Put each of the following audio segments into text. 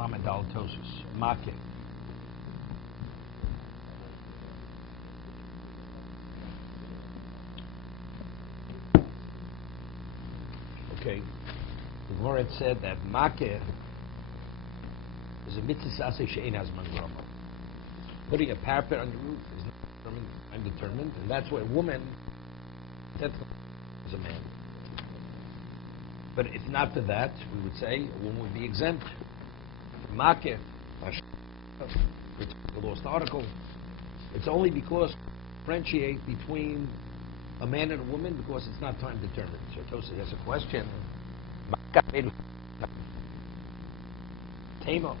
commentators, market. Okay, the Gemara said that makeh is a mitzvah she'ein hazman grama. Putting a parapet on your roof is not undetermined, and that's why a woman is a man. But if not for that, we would say a woman would be exempt. Makeh, the lost article. It's only because differentiate between a man and a woman because it's not time determined. So Tosa has a question. Tema.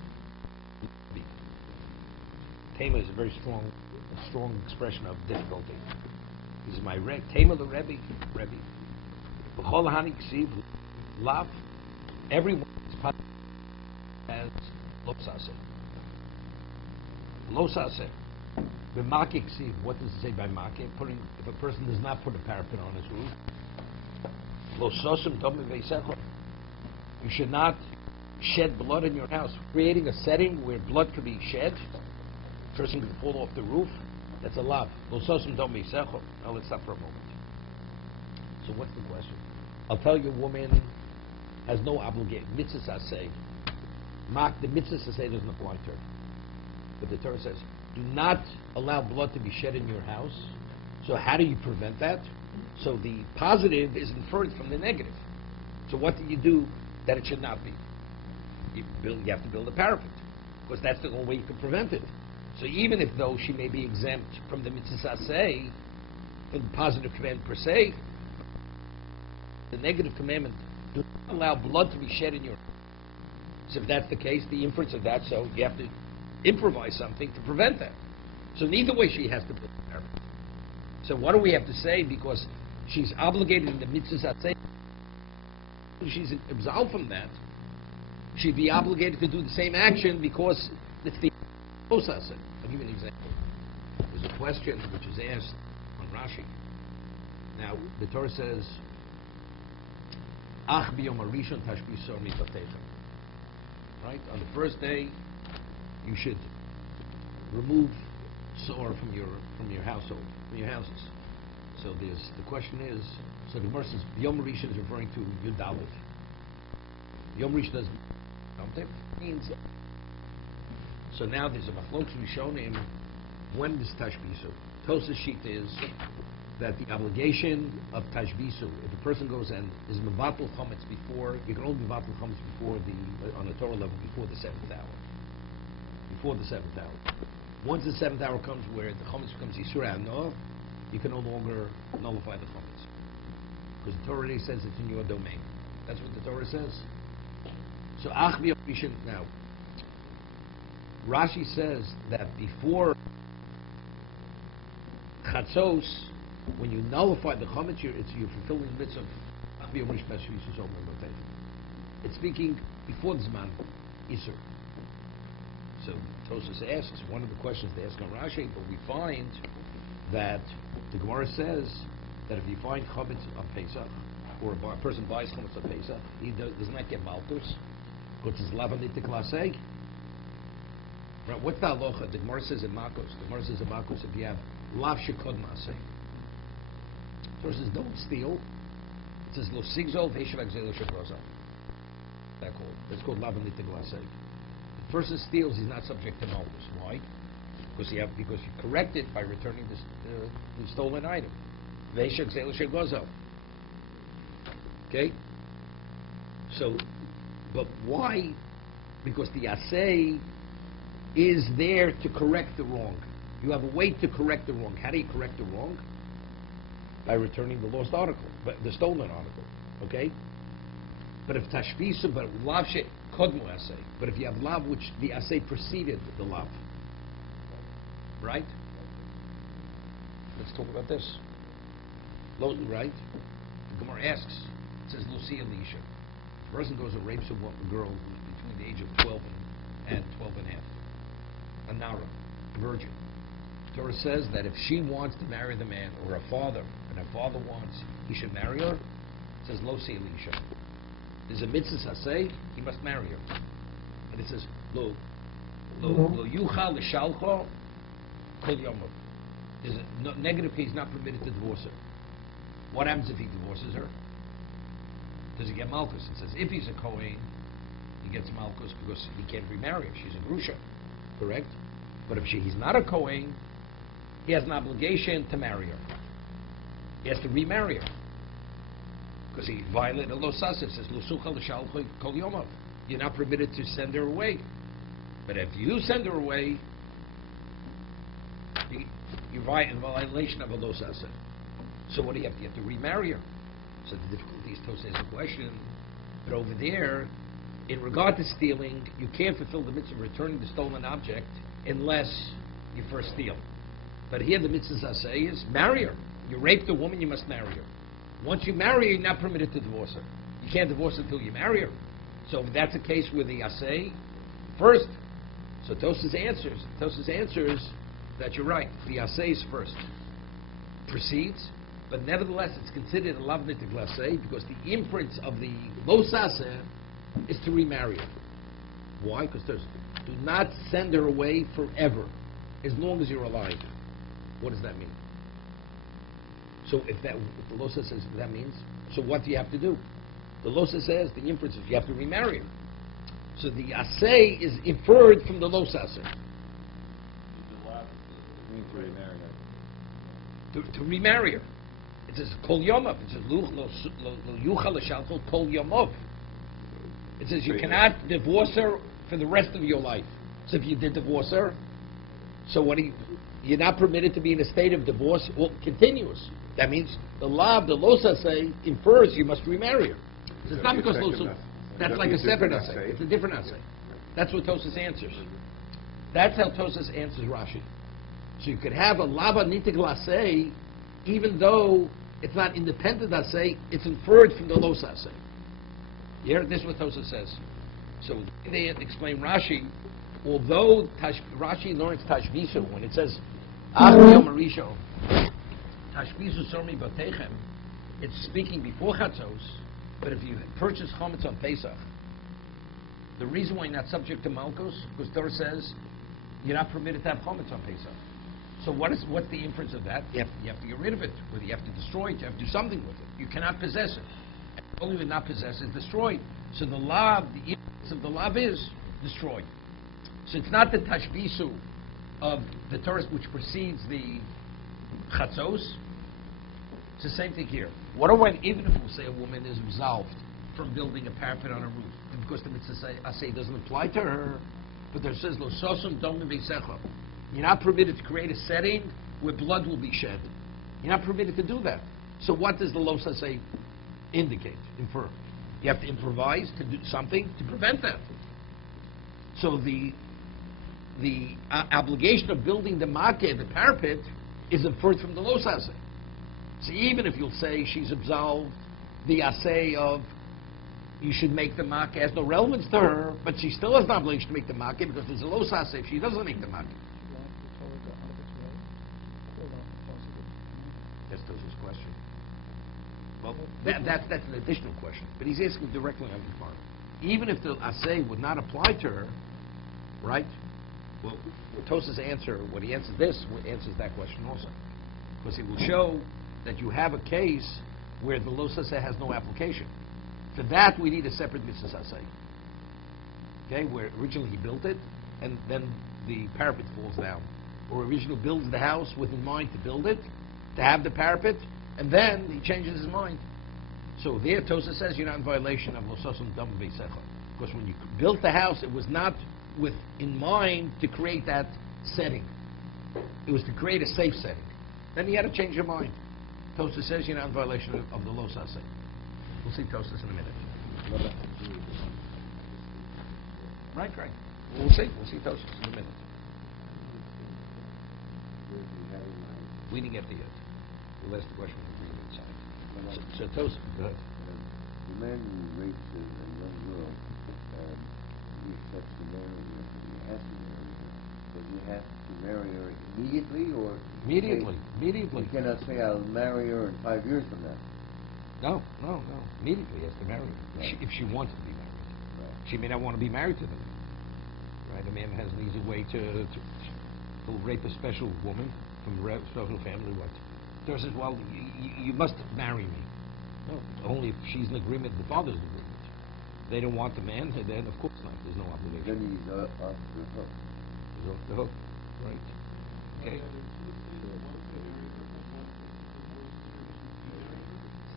Tema is a very strong expression of difficulty. This is my Tema the Rebbe. B'chol hani ksiv lav. Everyone has lo saseh. Lo saseh. B'makeh ksiv. What does it say by makeh? If a person does not put a parapet on his roof. Lo sosim tomim veisecho. You should not shed blood in your house. Creating a setting where blood could be shed, a person could fall off the roof, that's a lav. Now let's stop for a moment. So what's the question? I'll tell you, a woman has no obligation. Mitzvah say, the mitzvah say doesn't apply to her. But the Torah says, do not allow blood to be shed in your house. So how do you prevent that? So the positive is inferred from the negative. So what do you do that it should not be? You have to build a parapet, because that's the only way you can prevent it. So even if though she may be exempt from the mitzvah say, from the positive command per se, the negative commandment, do not allow blood to be shed in your house. So if that's the case, the inference of that, so you have to improvise something to prevent that. So neither way she has to build a parapet. So what do we have to say? Because she's obligated in the mitzvah say, she's absolved from that, she'd be obligated to do the same action because it's the process. I'll give you an example. There's a question which is asked on Rashi. Now, the Torah says, Ach biyom harishon tashbiso mitatecha. Right? On the first day, you should remove sore from your household, from your houses. So the question is, so the Gemara says, Yom Rishon is referring to Yudalit. Yom Rishon doesn't means. So now there's a machlokes rishonim. When does tashbisu? Tosa's sheet is that the obligation of tashbisu, if a person goes and is mevatel chametz before, you can only mevatel chametz before on the Torah level before the 7th hour. Before the 7th hour. Once the 7th hour comes where the chametz becomes yisur ha'anoah, you can no longer nullify the chametz, because the Torah already says it's in your domain. That's what the Torah says. So ach b'yom now, Rashi says that before chatzos, when you nullify the chametz, you're fulfilling the mitzvah of ach b'yom rishon tashbisu zol me'motecha. It's speaking before the zman isur. So Tosas asks, one of the questions they ask on Rashi, but we find that the Gemara says that if you find chametz on Pesach, or a person buys chametz on Pesach, he does not get malchus, because it's lavanit klasei. Right? What's the halacha? The Gemara says in Makos. The Gemara says in Makos, if you have lav shekod masei, the Torah says don't steal. It says lo sigzol ve'eshav gzelo shegrozal. That's called lavanit klasei. The person steals, he's not subject to malchus. Why? Because you correct it by returning the stolen item. Okay? So, but why? Because the asay is there to correct the wrong. You have a way to correct the wrong. How do you correct the wrong? By returning the lost article, the stolen article. Okay? But if tashbisu, but lav she kodmu asay. But if you have lav, which the asay preceded the lav. Right? Let's talk about this. Right? The Gemara asks, it says, Lucia Elisha. A person goes and rapes a girl between the age of 12 and 12 and a half. A nara, a virgin. The Torah says that if she wants to marry the man, or her father, and her father wants he should marry her, it says, Lucia Elisha. There's a mitzvah say he must marry her. And it says, lo yuchal l'shalcho kol yomov. There's a negative case, not permitted to divorce her. What happens if he divorces her? Does he get malchus? It says if he's a Kohen, he gets malchus because he can't remarry her. She's a grusha, correct? But if he's not a Kohen, he has an obligation to marry her. He has to remarry her because he violated lo sasif. It says lo suchal l'shal kol yomov. You're not permitted to send her away. But if you send her away, you're in violation of a lo sasif. So what do you have to? You have to remarry her. So the difficulty is to answer the question. But over there, in regard to stealing, you can't fulfill the mitzvah of returning the stolen object unless you first steal. But here the mitzvah say is marry her. You raped a woman, you must marry her. Once you marry her, you're not permitted to divorce her. You can't divorce her until you marry her. So if that's the case with the asay, first. So Tosas answers that you're right. The asay is first. Proceeds. But nevertheless, it's considered a lav mitik laseh because the inference of the lo saseh is to remarry her. Why? Because do not send her away forever, as long as you're alive. What does that mean? So if the lo saseh says that means, so what do you have to do? The lo saseh says the inference is you have to remarry her. So the aseh is inferred from the lo saseh. To remarry her. It says kol yomov. It says lo yuchal l'shal kol yomov. It says you cannot divorce her for the rest of your life. So if you did divorce her, so you're not permitted to be in a state of divorce continuous. That means the lo saseh infers you must remarry her. So it's not because that's like a separate assay. It's a different assay. That's what Tosas answers. That's how Tosas answers Rashi. So you could have a lava nitik laseh, even though it's not independent assay, it's inferred from the lo saseh. Yeah, this is what Tosas says. So they explain Rashi, although Rashi learns tashvisu, when it says ach yom arisho, tashvisu sormi batechem, it's speaking before chatzos. But if you purchase chametz on Pesach, the reason why you're not subject to malchus, because Torah says you're not permitted to have chametz on Pesach. So what's the inference of that? You have to get rid of it, whether you have to destroy it, you have to do something with it. You cannot possess it. And only when not possess is destroyed. So the inference of the lav is destroyed. So it's not the tashbisu of the Torah which precedes the chatzos. It's the same thing here. What even if we'll say a woman is absolved from building a parapet on a roof, because the mitzvah say doesn't apply to her, but there says lo sosum dom v'secha. You're not permitted to create a setting where blood will be shed. You're not permitted to do that. So what does the lo saseh indicate, infer? You have to improvise to do something to prevent that. So the obligation of building the makkeh, the parapet, is inferred from the lo saseh. So even if you'll say she's absolved, the assay of you should make the makkeh has no relevance to her, but she still has an obligation to make the makkeh because there's a lo saseh if she doesn't make the makkeh. That's Tos's question. Well, that's an additional question. But he's asking directly on the part. Even if the assay would not apply to her, right? Well, Tos's answer, when he answers this, answers that question also. Because he will show that you have a case where the lo saseh has no application. For that, we need a separate mitzvah saseh. Okay, where originally he built it, and then the parapet falls down. Or originally builds the house with in mind to build it, to have the parapet, and then he changes his mind. So there, Tosa says you're not in violation of lo sosum dam v'secha. Because when you built the house, it was not with in mind to create that setting. It was to create a safe setting. Then you had to change your mind. Tosa says you're not in violation of the lo saseh. We'll see Tosas in a minute. Right. We'll see Tosas in a minute. We didn't get to yet. We'll ask the question from the inside. So Tosas, go ahead. The man who rapes a young girl, he accepts the marriage, he has to marry her. Does he have to marry her immediately, or Immediately. He cannot say, I'll marry her in 5 years from now. No. Immediately he has to marry her. If she wants to be married. Right. She may not want to be married to them. right? A man has an easy way to rape a special woman from a special family. What? Torah says, well, you must marry me. No, only if she's in agreement, the father's in agreement. They don't want the man, and then of course not. There's no obligation. Then he's off the hook. He's off the hook, right? Okay.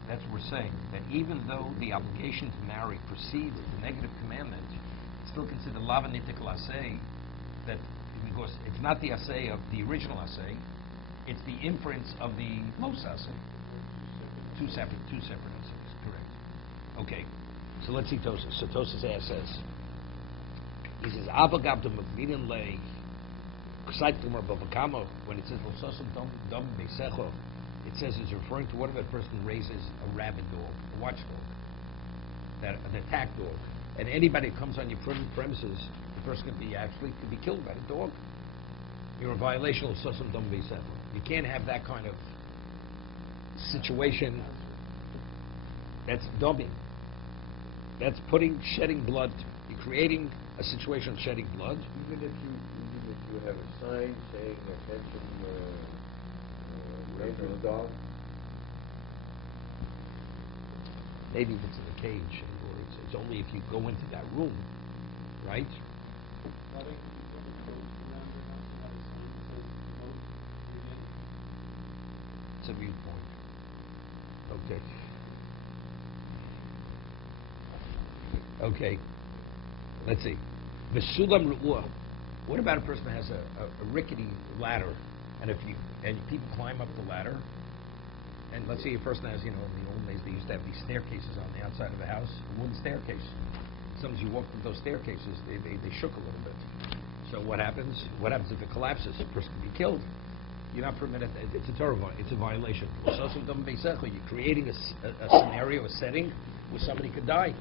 That's what we're saying. That even though the obligation to marry precedes the negative commandment, it's still considered lava nitikal asay. That because it's not the asay of the original asay, it's the inference of the los asay. Two separate asays. Correct. Okay. So let's see Tosas. So Tosas says, he says, Avagabdom Mavinin Le Ksaitumar Bavakamo, when it says Lososim Dom Beisecho, it says it's referring to whatever a person raises a rabid dog, a watchdog, an attack dog. And anybody who comes on your premises, the person could be killed by the dog. You're in violation of Lososim Dom Beisecho. You can't have that kind of situation. That's dubbing. That's shedding blood. You're creating a situation of shedding blood. Even if you have a sign saying attention, raise the dog. Maybe if it's in a cage, or it's only if you go into that room, right? It's a viewpoint. Okay. Okay. Let's see. V'sulam ru'ah. What about a person that has a rickety ladder, and people climb up the ladder, and let's say a person has, in the old days they used to have these staircases on the outside of the house, a wooden staircase. Sometimes you walk through those staircases, they shook a little bit. So what happens? What happens if it collapses? A person can be killed. You're not permitted. It's a Torah. It's a violation. You're creating a scenario, a setting where somebody could die.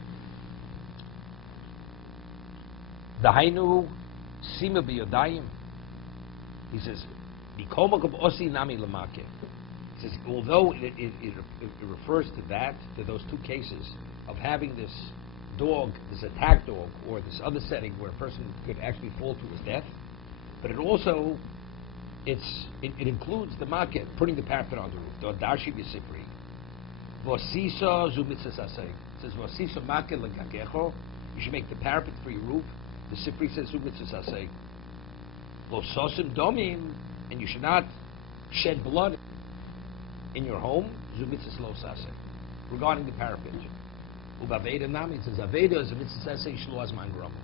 Dahainu sima biyodayim. He says, osi nami lamake. He says, although it refers to those two cases of having this dog, this attack dog, or this other setting where a person could actually fall to his death, but it also it includes the market, putting the parapet on the roof. The Darshi B'Sipri. V'osiso zu mitzvahs asay. It says v'osiso market l'gagecho. You should make the parapet for your roof. The Sipri says zu mitzvahs asay. V'ososim domim, and you should not shed blood in your home. Zu mitzvahs lo asay. Regarding the parapet. Ubaveda nami, it says aveda zu mitzvahs asay shlo azman gramo.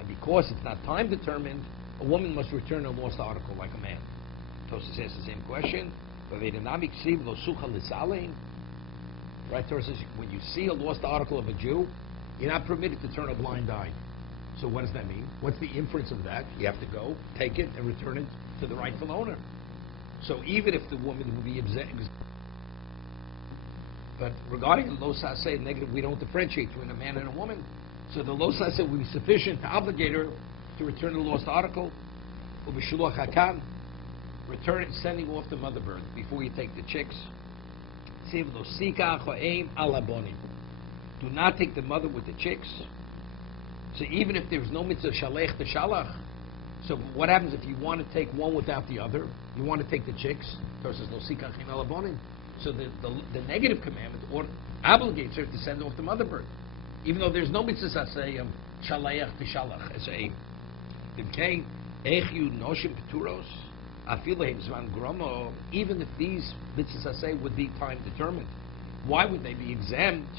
And because it's not time determined, a woman must return a lost article like a man. Tosas asks the same question. Right, Torah says when you see a lost article of a Jew, you're not permitted to turn a blind eye. So what does that mean? What's the inference of that? You have to go, take it, and return it to the rightful owner. So even if the woman would be but regarding the los haseh negative, we don't differentiate between a man and a woman. So the los haseh would be sufficient to obligate her to return the lost article. Ubishuluach hakan. Return it, sending off the mother bird before you take the chicks. Do not take the mother with the chicks. So even if there's no mitzvah shalech to shalach, so what happens if you want to take one without the other? You want to take the chicks. So the negative commandment obligates her to send off the mother bird, even though there's no mitzvah say shalech to shalach. As a noshim peturos. Even if these mitzvahs say would be time determined, why would they be exempt?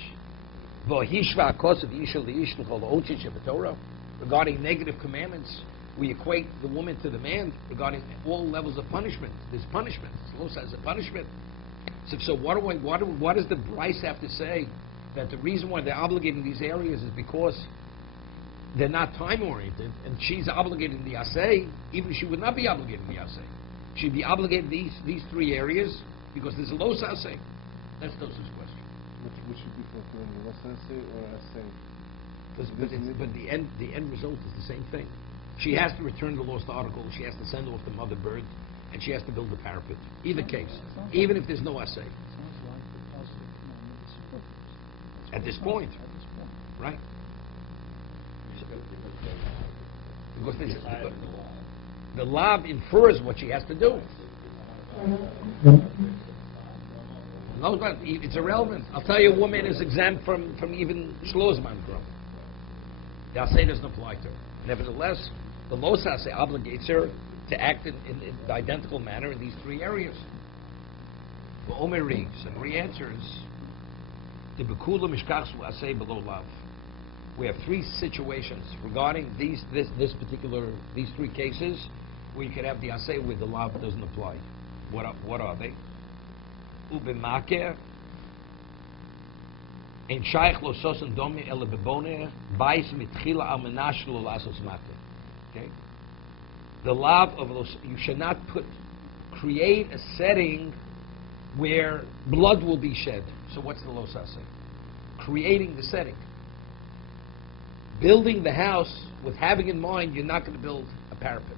Regarding negative commandments, we equate the woman to the man regarding all levels of punishment. There's punishment. The law says a punishment. So what does the Bryce have to say? That the reason why they're obligating these areas is because they're not time-oriented, and she's obligated in the assay, even if she would not be obligated in the assay. She'd be obligated in these three areas because there's a los assay. That's Tosaf's question. Which should be fulfilling the los assay or assay? But the end result is the same thing. She has to return the lost article, she has to send off the mother bird, and she has to build a parapet. Either case, even if there's no assay. At this point. Right. Because the lav infers what she has to do. No, but it's irrelevant. I'll tell you, a woman is exempt from even Schlossman growth. The Asay doesn't apply to her. Nevertheless, the Los Asay obligates her to act in the identical manner in these three areas. Well, Omer reads and re-answers the Bekula Mishkachsu Asay below Lav. We have three situations regarding these three cases where you can have the Asay where the Lav doesn't apply. What are they? Ubemaker in Shaykh lo sosen domi ele bebone bais mitchila al menash lo lasos mate. Okay? The lav of those, you should not create a setting where blood will be shed. So what's the los say? Creating the setting. Building the house with having in mind you're not going to build a parapet.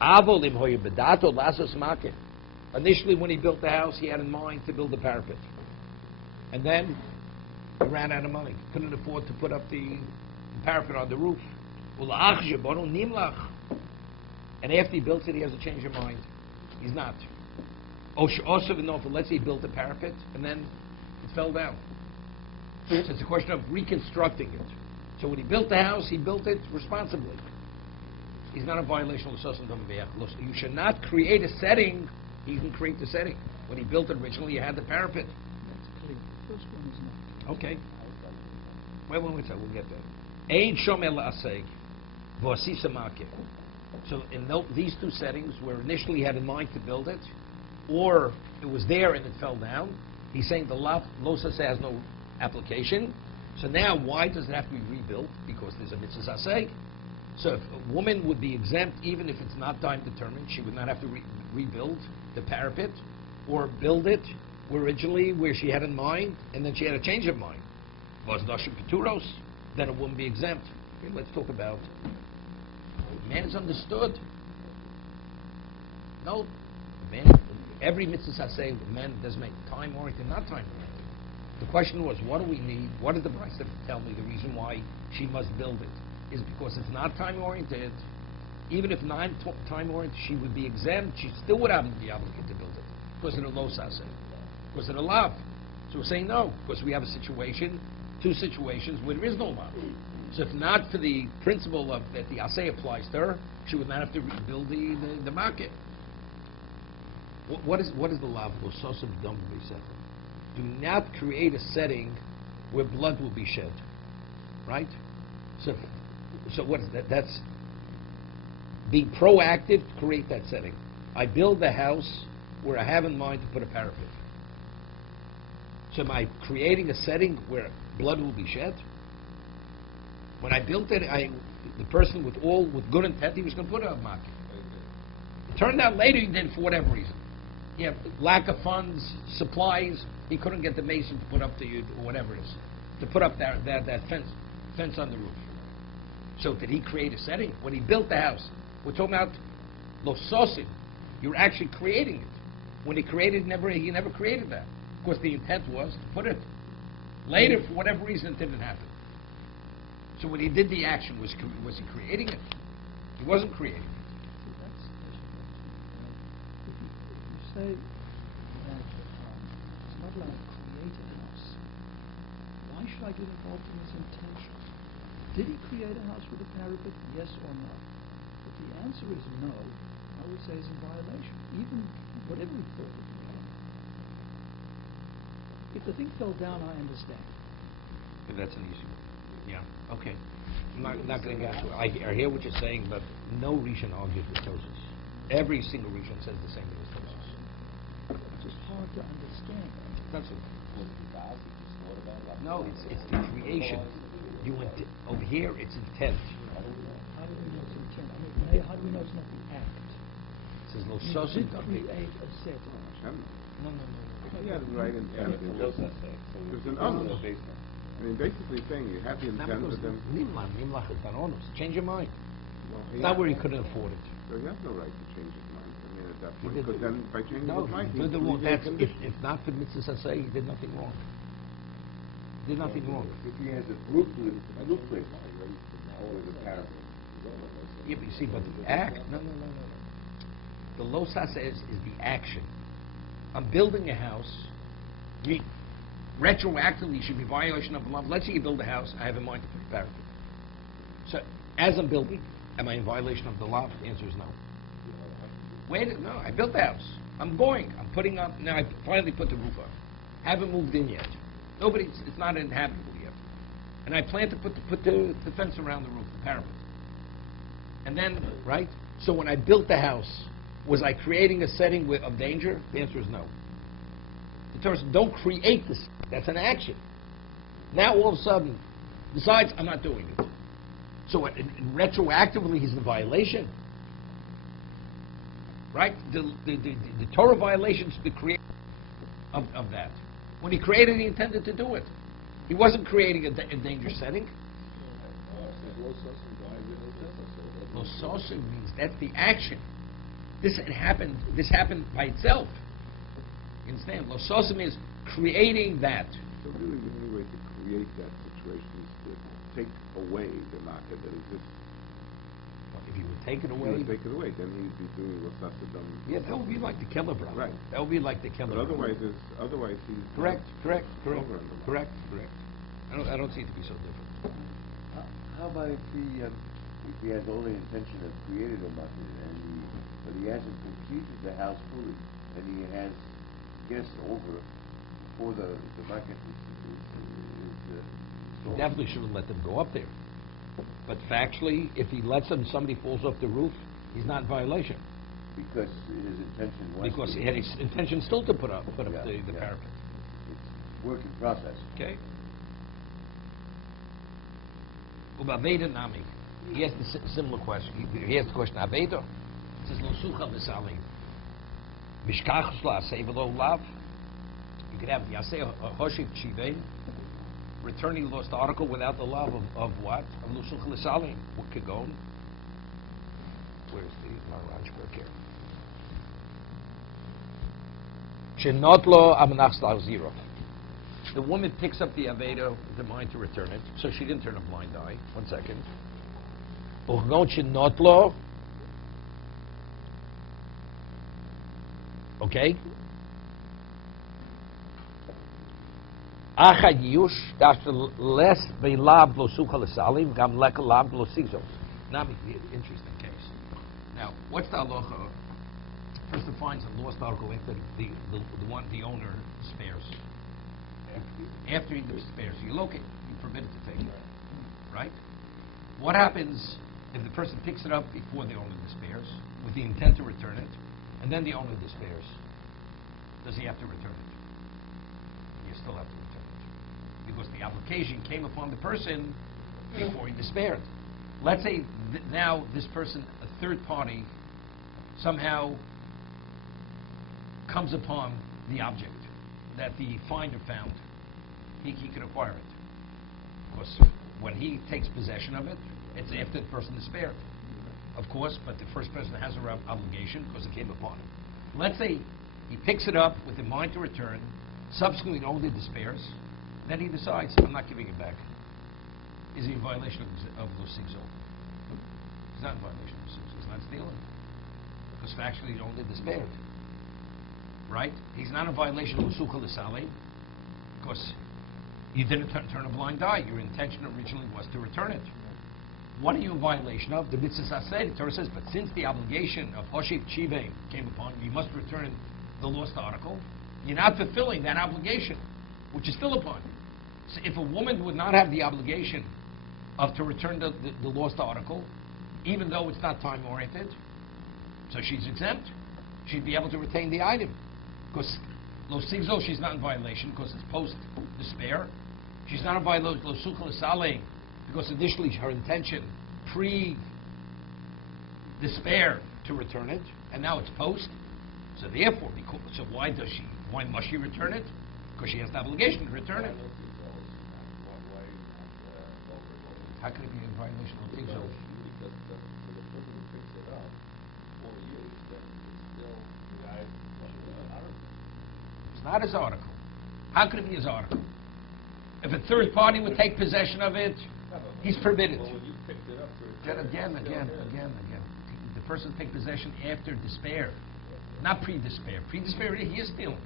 Avo lim hoye bedato lasos mate. Initially, when he built the house, he had in mind to build a parapet. And then he ran out of money. Couldn't afford to put up the parapet on the roof. And after he built it, he has a change of mind. He's not. Let's say he built a parapet, and then it fell down. So it's a question of reconstructing it. So when he built the house, he built it responsibly. He's not a violation of the You should not create a setting. He can create the setting. When he built it originally, you had the parapet. That's clear. The first one is not. Okay. Wait, we'll get there. Ein shomel aseg, v'asisa makeh. So in these two settings, where initially he had in mind to build it, or it was there and it fell down, he's saying the losa has no application. So now, why does it have to be rebuilt? Because there's a mitzvah aseg. So if a woman would be exempt, even if it's not time determined, she would not have to rebuild the parapet or build it originally where she had in mind, and then she had a change of mind. Was Dashim Keturos, then it wouldn't be exempt. Okay, let's talk about man is understood. No, man, every mitzvah I say, man does make time oriented, not time oriented. The question was, what do we need? What did the Bryce tell me? The reason why she must build it is because it's not time oriented. Even if not time oriented, she would be exempt. She still would be obligated to build it because of the low sase, because of the lav. So we're saying no, because we have two situations where there is no lav. So if not for the principle of that the asay applies to her, she would not have to rebuild the market. What is the lav? Do not create a setting where blood will be shed, right? So what is that? That's being proactive to create that setting. I build the house where I have in mind to put a parapet. So am I creating a setting where blood will be shed? When I built it, the person with good intent, he was going to put it on market. It turned out later he did for whatever reason. He had lack of funds, supplies. He couldn't get the mason to put up or whatever it is, to put up that fence on the roof. So did he create a setting? When he built the house, we're talking about lososim. You're actually creating it. When he created, he never created that. Of course, the intent was to put it. Later, for whatever reason, it didn't happen. So when he did the action, was he creating it? He wasn't creating it. If you say that it's not allowed to create a house, why should I get involved in his intention? Did he create a house with a parapet? Yes or no? If the answer is no, I would say it's in violation, even whatever he thought it was. If the thing fell down, I understand. If that's an issue. Yeah. Okay. I'm not going to get into it. I hear what you're saying, but no Rishon argues with Tosis. Every single Rishon says the same thing as Tosis. It's just hard to understand. That's it. No, it's the creation. Over here, it's intent. How do we know it's intent? I mean, how do we know it's not the act? It says no You sosin. did create a set. No. He had the right intent. There's an honor. I mean, basically saying you have the intent with them. Nimlach is not honest. Change your mind. Well, Not where he couldn't afford it. So he has no right to change his mind. I mean, at that point, because then by changing his mind, he did the wrong. If not for mitzvah say, he did nothing wrong. Did nothing wrong. If he has a blueprint with the parapet, Yeah, but you see, but the act, no. The lo sasa is the action. I'm building a house. Retroactively should be violation of law. Let's say you build a house, I have in mind to put a parapet. So, as I'm building, am I in violation of the law? The answer is no. No, I built the house. I'm putting up, now I finally put the roof on. Haven't moved in yet. It's not inhabitable yet. And I plan to put the fence around the roof, the parapet. And then, right? So when I built the house, was I creating a setting of danger? The answer is no. The Torah says, don't create this. That's an action. Now all of a sudden, decides I'm not doing it. So retroactively, he's in violation. Right? The Torah violation is the creation of that. When he created, he intended to do it. He wasn't creating a danger setting. Lo sosim means that's the action. This happened by itself. You understand? Lo sosim is creating that. So really the only way to create that situation is to take away the market that exists. If you would take it If away, you would take it away, then he'd be doing what's not done. yeah, that would be like the killer brother. Right. That would be like the killer. But otherwise he's Correct. over on the law. Correct. I don't see it to be so different. How about if he has all the intention of creating a market but he hasn't completed the house fully and he has guests over before the market is He definitely shouldn't let them go up there. But factually, if he lets them, somebody falls off the roof, he's not in violation. because his intention was Because to, he had his intention still to put up the parapet. It's work in process. Okay. Ubaveda Nami. He has the similar question. He has the question, Aveda. It says, Lo sucha v'salim. Mishkachus la'aseh v'lo lav. You could have Yaseh Hoshiv Chivei, returning the lost article without the love of what? Of Lo sucha v'salim. What could go? Where's the Maharaj book here? Shenot lo amanach zero. The woman picks up the Aveda with the mind to return it, so she didn't turn a blind eye. 1 second. Shenot lo. Okay. Achayush dafter less veilav lo sucha l'salim gam leka lav lo sigzo. Now, interesting case. Now, what's the halacha? First defines a lost article after the owner spares. After he spares, you locate, you permit it to take it, right? What happens if the person picks it up before the owner despairs with the intent to return it, and then the owner despairs? Does he have to return it? You still have to return it because the application came upon the person before he despaired. Let's say now this person, a third party, somehow comes upon the object that the finder found. He can acquire it. Because when he takes possession of it, it's after the person despaired. Of course, but the first person has an obligation because it came upon him. Let's say he picks it up with the mind to return, subsequently only despairs, then he decides, I'm not giving it back. Is he in violation of the sigzo? He's not in violation of the sigzo. He's not stealing. Because factually he only despaired. Right? He's not in violation of the sucha l'salim because you didn't turn a blind eye. Your intention originally was to return it. What are you in violation of? The mitzvah said, the Torah says, but since the obligation of Hoshiv Chivei came upon you, you must return the lost article. You're not fulfilling that obligation, which is still upon you. So if a woman would not have the obligation of to return the lost article, even though it's not time-oriented, so she's exempt, she'd be able to retain the item. Because lo sigzo, she's not in violation because it's post-despair. She's not in violation lo sucha l'salim because initially her intention pre-despair to return it, and now it's post. So therefore, so why must she return it? Because she has the obligation to return it. How could it be in violation of lo sigzo? It's not his article. How could it be his article? If a third party would take possession of it, He's permitted. Well, when you picked it up for Again. The person take possession after despair, not pre-despair. Pre-despair, he is stealing.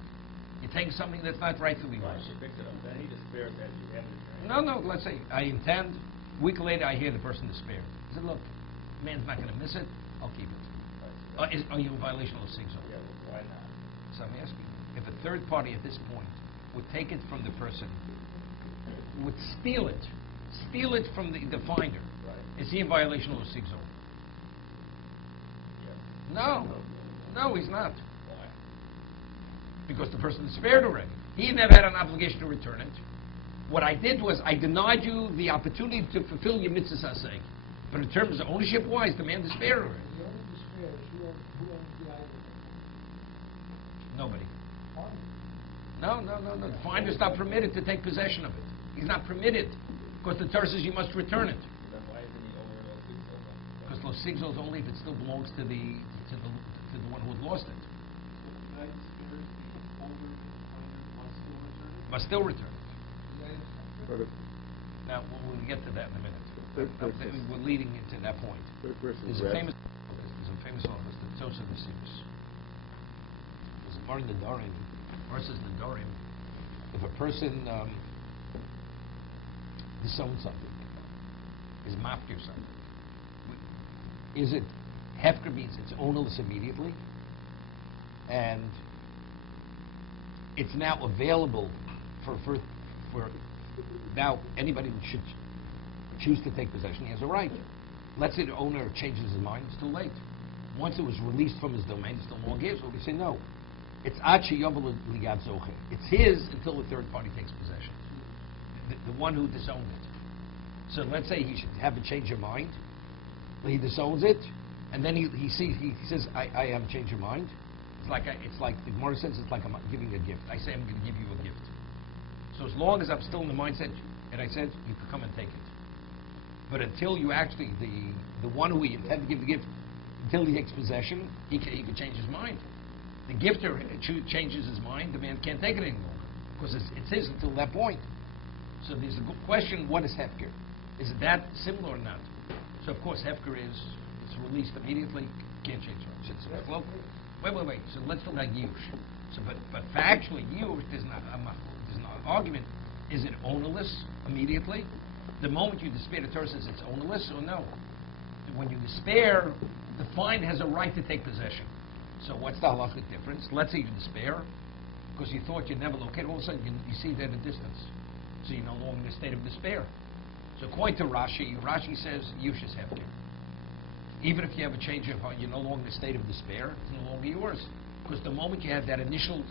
You take something that's not rightfully Right, yours. she picked it up. Then he despairs as you ended. No. Let's say I intend. A week later, I hear the person despair. I said, "Look, man's not going to miss it. I'll keep it." Are you in violation of the signal? Yeah, well, why not? So I'm asking, if a third party at this point would take it from the person, would steal it from the finder, Right. is he in violation of the signal? Yeah. No, he's not. Why? Because the person despaired already. He never had an obligation to return it. What I did was I denied you the opportunity to fulfill your mitzvah sake. But in terms of ownership-wise, the man despaired already. The only despair is who owns the item. Nobody. Pardon? No. The finder's not permitted to take possession of it. He's not permitted. Because the Torah says you must return it. Then why isn't he over those big silver? Because los sigils only if it still belongs to the one who had lost it. Must still return it. But if Now we'll get to that in a minute. third person, We're leading into that point. third person There's a grabs- famous office, the Tosa Vasimus. There's a Mar Nadarim, versus Nadarim. If a person disowns something, is mafkir something, is it hefker means it's ownerless immediately, and it's now available for now anybody who should choose to take possession, he has a right. Let's say the owner changes his mind, it's too late. Once it was released from his domain, it's no longer his, so we say no. It's achi yovel ligad zoche. It's his until the third party takes possession. The one who disowned it. So let's say he should have a change of mind. He disowns it, and then he says, I have changed your mind. It's like the Gemara says, it's like I'm giving a gift. I say I'm going to give you a gift. So as long as I'm still in the mindset, and I said, you can come and take it. But until you actually, the one who we intend to give the gift, until he takes possession, he can change his mind. The gifter changes his mind, the man can't take it anymore. Because it's his until that point. So there's a good question, what is Hefker? Is it that similar or not? So of course Hefker is, it's released immediately, can't change it. Wait. So let's talk about Yush. So, but factually, Yush, there's not an argument. Is it ownerless immediately? The moment you despair, the Torah says it's ownerless, or no? When you despair, the find has a right to take possession. So what's the halachic difference? Let's say you despair, because you thought you'd never locate, all of a sudden you see it at a distance. So you're no longer in a state of despair. So according to Rashi says Yush is hefker. Even if you have a change of heart, you're no longer in a state of despair, it's no longer yours. Because the moment you had that initial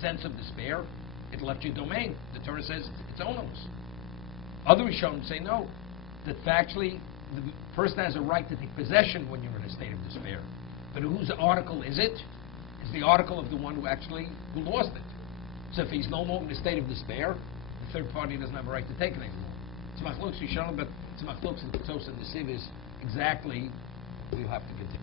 sense of despair, it left your domain. The Torah says it's ownerless. Other Rishonim say no, that factually the person has a right to take possession when you're in a state of despair. But whose article is it? It's the article of the one who lost it. So if he's no longer in a state of despair, the third party doesn't have a right to take it anymore. It's machlokes Rishonim, but it's machlokes and Tosa and the Siv is exactly, we'll have to continue.